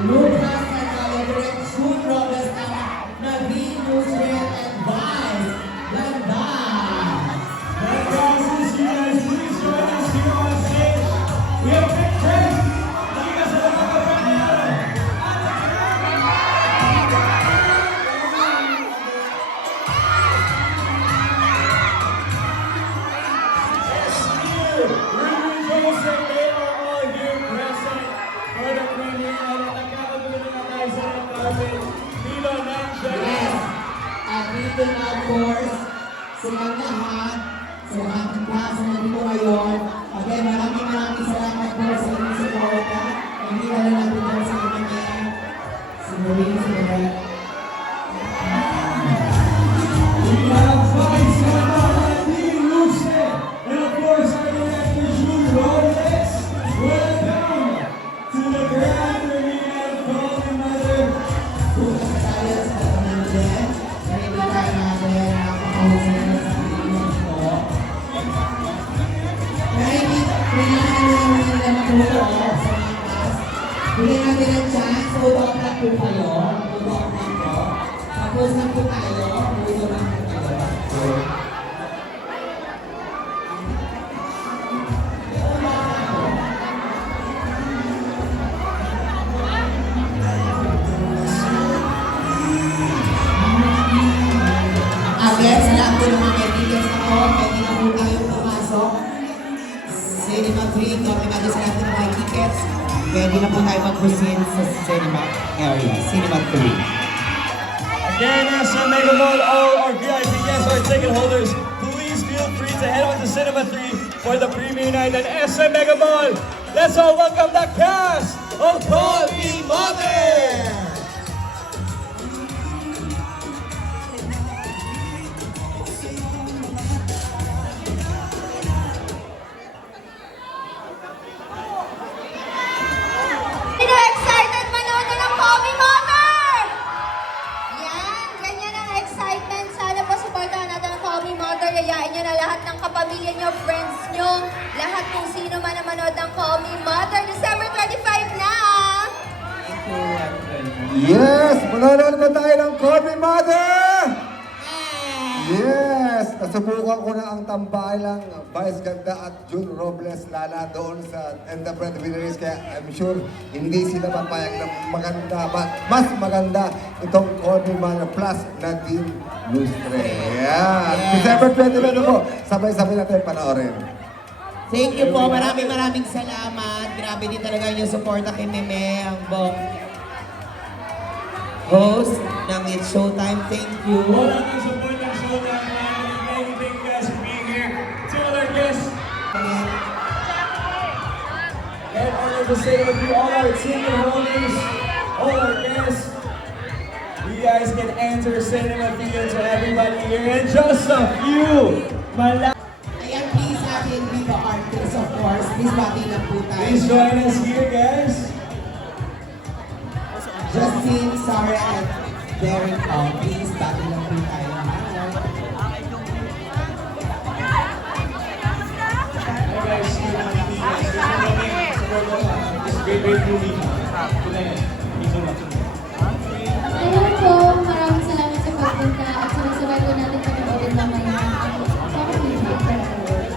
Lucas Nagale, June Robles, Naveen Nusret, and Vice Ganda. And guys, since you guys please join us here on stage, we have Big Chris. Liga sa mga kapatid. Ruben Joseph, they are all here present for the premiere. At nagkakagulo na tayo sa mga namin. Milo Nandiyan. Yes, at dito na of course, silang lahat, sa lahat ng klase na dito ngayon. Again, maraming salamat po sa inyong suporta. Hindi na lang natin dyan sa kanya, si Marie, si Marie. We have Vice Ganda, Team Luce, and of course our director June Robles. Welcome to the grand premiere of Call Me Mother. Kung tayo sa kanya din, ready tayo natin nakakahusay na sa inyong po. Ready, kailangan nila matulog sa mga class. Bigyan natin ang chance, hold up lang po kayo. Hold up lang po. Tapos na po tayo, hold up lang po kayo. Again, sa lahat po ng mga kaibigan na po, pwede na po tayong pumasok. Cinema 3, kami natin sa lahat ng mga tickets. Pwede na po tayo mag-proceed sa cinema area, Cinema 3. Again, SM Mega Mall, all our VIP guests, our ticket holders, please feel free to head on to Cinema 3 for the premiere night at SM Mega Mall. Let's all welcome the cast of Call Me Mother! Sino excited manood ng Call Me Mother? Yan, ganyan ang excitement. Sana po supportahan natin ang Call Me Mother. Yayain nyo na lahat ng kapamilya nyo, friends nyo, lahat kung sino man na manood ng Call Me Mother. December 25 na! Yes! Manonood na tayo ng Call Me Mother! Yes! Nasubukan ko na ang tambalang Vice Ganda at June Robles Lala doon sa Enterprise Winners, kaya I'm sure hindi sila papayag na maganda, mas maganda itong Call Me Mother plus Nadine Lustre. Yeah. December 20 na po, sabay-sabay natin panoorin. Thank you po, maraming salamat. Grabe din talaga yung suporta kay Meme, ang buong host ng It's Showtime. Thank you. Wala nang support ng Showtime Live. Thank you guys for being here. To all our guests, and all of the state of you, all our ticket holders, all our guests, you guys can enter Cinema Theater to everybody here in just a few. Ayan, please atin Viva Artists, of course. Please bati lang po tayo. Please join us here, guys. Justine, Sarah, and Derek, please bati lang po tayo. Hey guys, great movie. Good night. Thank you so much. Hello po, maraming salamat sa pagpunta at sabay-sabay po natin pag-ulit mamaya ang Summer Music Festival.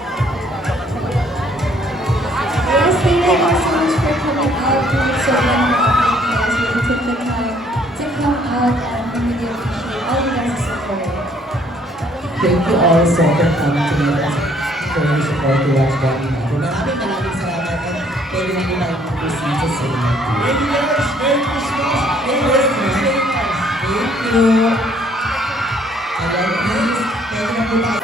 Yes, thank you so much for coming out. So many guys who took the time to come out and really appreciate all the guys' support. Thank you also for coming together for your support to watch Bobby Mother. Maraming salamat and pwede na nila mag-proceed sa cinema. Thank you guys. Merry Christmas. Merry Christmas. Thank you. And then please, pwede na po tayo.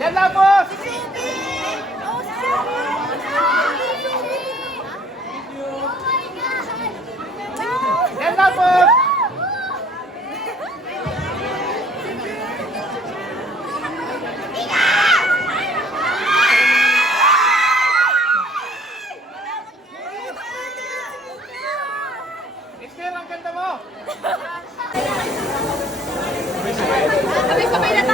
Yan lang, boss! Yan lang, boss! Esther, ang ganda mo! Sabay-sabay na